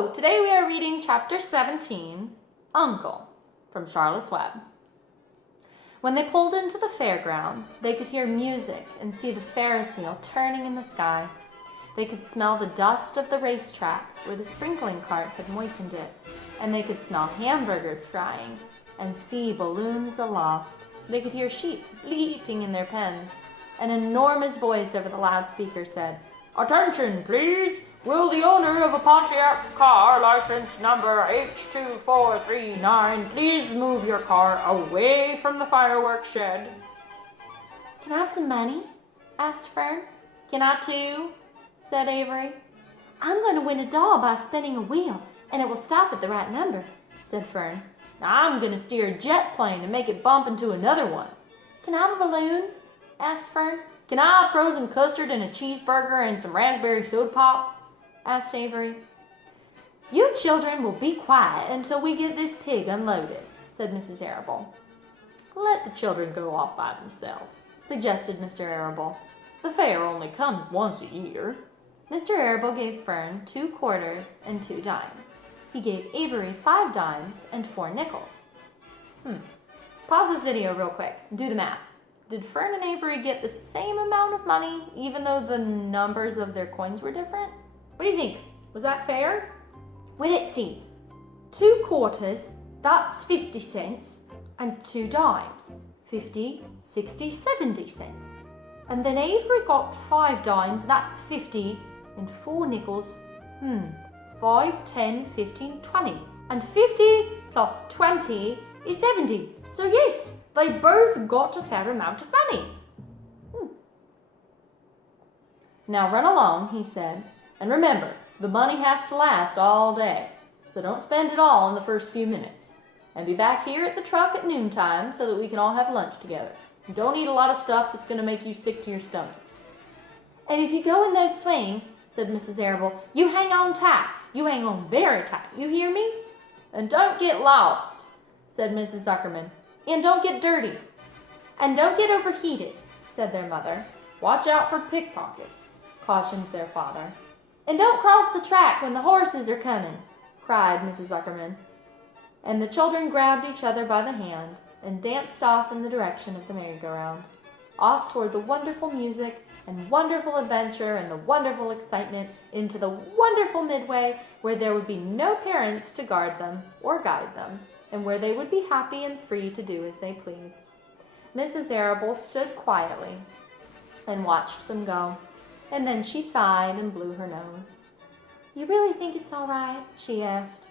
Hello, today we are reading Chapter 17, Uncle, from Charlotte's Web. When they pulled into the fairgrounds, they could hear music and see the Ferris wheel turning in the sky. They could smell the dust of the racetrack where the sprinkling cart had moistened it, and they could smell hamburgers frying and see balloons aloft. They could hear sheep bleating in their pens. An enormous voice over the loudspeaker said, "Attention, please! Will the owner of a Pontiac car, license number H2439, please move your car away from the fireworks shed?" "Can I have some money?" asked Fern. "Can I too?" said Avery. "I'm going to win a doll by spinning a wheel, and it will stop at the right number," said Fern. "I'm going to steer a jet plane and make it bump into another one." "Can I have a balloon?" asked Fern. "Can I have frozen custard and a cheeseburger and some raspberry soda pop?" asked Avery. "You children will be quiet until we get this pig unloaded," said Mrs. Arable. "Let the children go off by themselves," suggested Mr. Arable. "The fair only comes once a year." Mr. Arable gave Fern 2 quarters and 2 dimes. He gave Avery 5 dimes and 4 nickels. Pause this video real quick. Do the math. Did Fern and Avery get the same amount of money even though the numbers of their coins were different? What do you think? Was that fair? Well, let's see. 2 quarters, that's 50 cents, and 2 dimes, 50, 60, 70 cents. And then Avery got 5 dimes, that's 50, and 4 nickels, 5, 10, 15, 20. And 50 plus 20 is 70. So yes, they both got a fair amount of money. "Now run along," he said. "And remember, the money has to last all day, so don't spend it all in the first few minutes. And be back here at the truck at noontime so that we can all have lunch together. And don't eat a lot of stuff that's going to make you sick to your stomachs." "And if you go in those swings," said Mrs. Arable, "you hang on tight. You hang on very tight. You hear me?" "And don't get lost," said Mrs. Zuckerman. "And don't get dirty." "And don't get overheated," said their mother. "Watch out for pickpockets," cautioned their father. "And don't cross the track when the horses are coming," cried Mrs. Zuckerman. And the children grabbed each other by the hand and danced off in the direction of the merry-go-round, off toward the wonderful music and wonderful adventure and the wonderful excitement into the wonderful midway where there would be no parents to guard them or guide them, and where they would be happy and free to do as they pleased. Mrs. Arable stood quietly and watched them go. And then she sighed and blew her nose. "You really think it's all right?" she asked.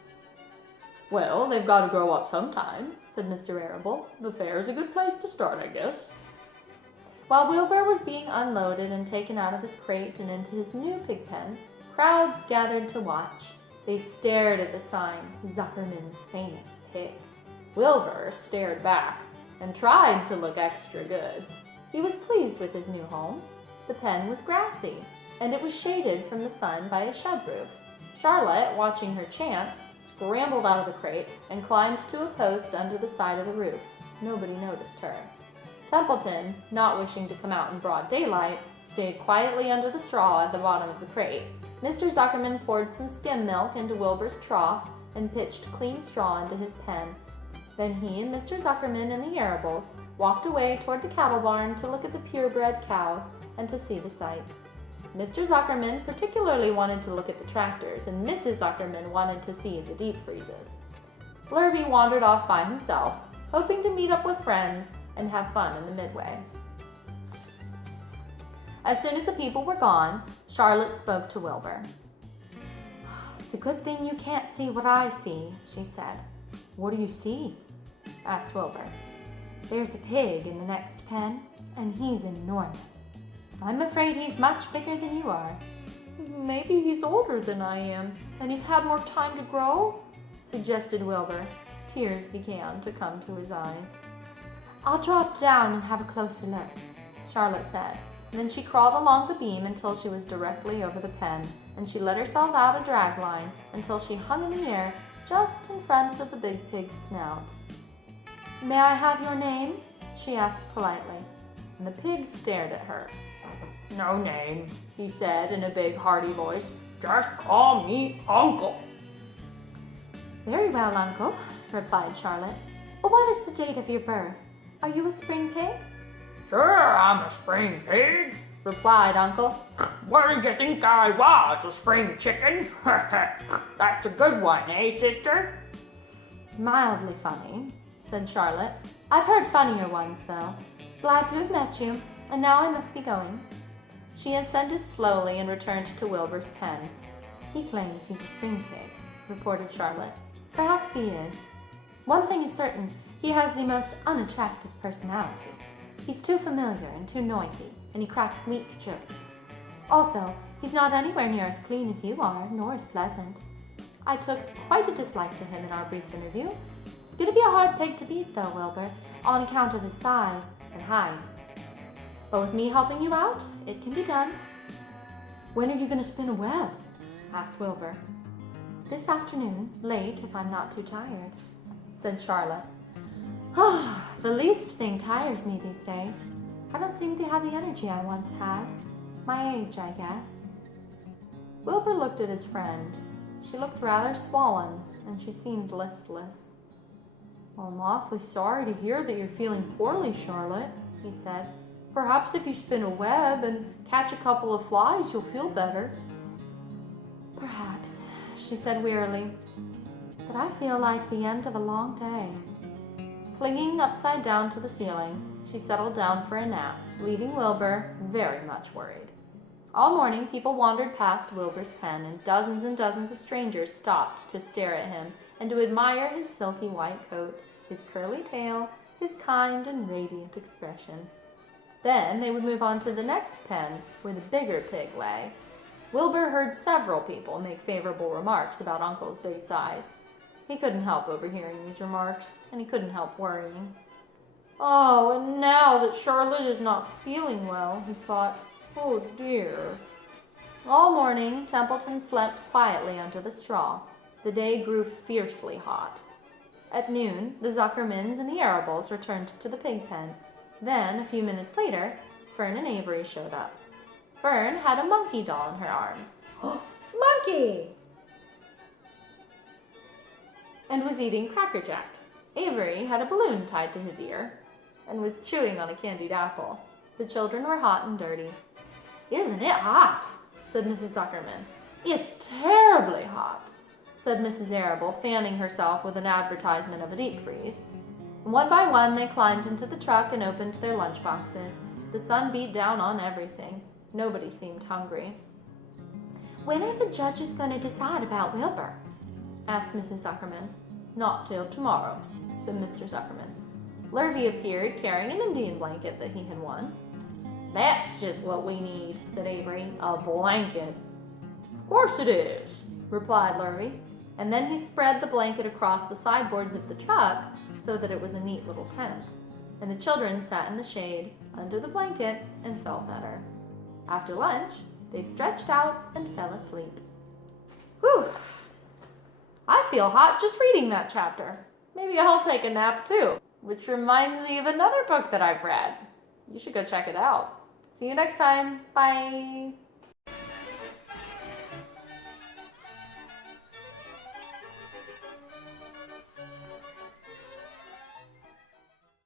"Well, they've got to grow up sometime," said Mr. Arable. "The fair's a good place to start, I guess." While Wilbur was being unloaded and taken out of his crate and into his new pig pen, crowds gathered to watch. They stared at the sign, "Zuckerman's Famous Pig." Wilbur stared back and tried to look extra good. He was pleased with his new home. The pen was grassy, and it was shaded from the sun by a shed roof. Charlotte, watching her chance, scrambled out of the crate and climbed to a post under the side of the roof. Nobody noticed her. Templeton, not wishing to come out in broad daylight, stayed quietly under the straw at the bottom of the crate. Mr. Zuckerman poured some skim milk into Wilbur's trough and pitched clean straw into his pen. Then he and Mr. Zuckerman and the Arables walked away toward the cattle barn to look at the purebred cows and to see the sights. Mr. Zuckerman particularly wanted to look at the tractors, and Mrs. Zuckerman wanted to see the deep freezes. Blurby wandered off by himself, hoping to meet up with friends and have fun in the midway. As soon as the people were gone, Charlotte spoke to Wilbur. "It's a good thing you can't see what I see," she said. "What do you see?" asked Wilbur. "There's a pig in the next pen, and he's enormous. I'm afraid he's much bigger than you are." "Maybe he's older than I am, and he's had more time to grow," suggested Wilbur. Tears began to come to his eyes. "I'll drop down and have a closer look," Charlotte said. Then she crawled along the beam until she was directly over the pen, and she let herself out a drag line until she hung in the air just in front of the big pig's snout. "May I have your name?" she asked politely, and the pig stared at her. "No name," he said in a big, hearty voice. "Just call me Uncle." Very well, Uncle, replied Charlotte. But what is the date of your birth? Are you a spring pig? Sure, I'm a spring pig, replied Uncle. What did you think I was, a spring chicken? That's a good one, eh, sister? Mildly funny, said Charlotte. I've heard funnier ones, though. Glad to have met you, and now I must be going. She ascended slowly and returned to Wilbur's pen. He claims he's a spring pig, reported Charlotte. Perhaps he is. One thing is certain, he has the most unattractive personality. He's too familiar and too noisy, and he cracks weak jokes. Also, he's not anywhere near as clean as you are, nor as pleasant. I took quite a dislike to him in our brief interview. Gonna be a hard pig to beat, though, Wilbur, on account of his size and height. But with me helping you out, it can be done. When are you going to spin a web? Asked Wilbur. This afternoon, late if I'm not too tired, said Charlotte. The least thing tires me these days. I don't seem to have the energy I once had. My age, I guess. Wilbur looked at his friend. She looked rather swollen, and she seemed listless. Well, I'm awfully sorry to hear that you're feeling poorly, Charlotte, he said. Perhaps if you spin a web and catch a couple of flies, you'll feel better. Perhaps, she said wearily. But I feel like the end of a long day. Clinging upside down to the ceiling, she settled down for a nap, leaving Wilbur very much worried. All morning, people wandered past Wilbur's pen, and dozens of strangers stopped to stare at him and to admire his silky white coat, his curly tail, his kind and radiant expression. Then they would move on to the next pen, where the bigger pig lay. Wilbur heard several people make favorable remarks about Uncle's big size. He couldn't help overhearing these remarks, and he couldn't help worrying. Oh, and now that Charlotte is not feeling well, he thought, oh dear. All morning, Templeton slept quietly under the straw. The day grew fiercely hot. At noon, the Zuckermans and the Arables returned to the pig pen. Then, a few minutes later, Fern and Avery showed up. Fern had a monkey doll in her arms. Monkey! And was eating Cracker Jacks. Avery had a balloon tied to his ear and was chewing on a candied apple. The children were hot and dirty. Isn't it hot? Said Mrs. Zuckerman. It's terribly hot, said Mrs. Arable, fanning herself with an advertisement of a deep freeze. One by one, they climbed into the truck and opened their lunch boxes. The sun beat down on everything. Nobody seemed hungry. When are the judges going to decide about Wilbur? Asked Mrs. Zuckerman. Not till tomorrow, said Mr. Zuckerman. Lurvy appeared, carrying an Indian blanket that he had won. That's just what we need, said Avery. A blanket. Of course it is, replied Lurvy. And then he spread the blanket across the sideboards of the truck so that it was a neat little tent. And the children sat in the shade, under the blanket, and felt better. After lunch, they stretched out and fell asleep. Whew! I feel hot just reading that chapter. Maybe I'll take a nap too, which reminds me of another book that I've read. You should go check it out. See you next time. Bye!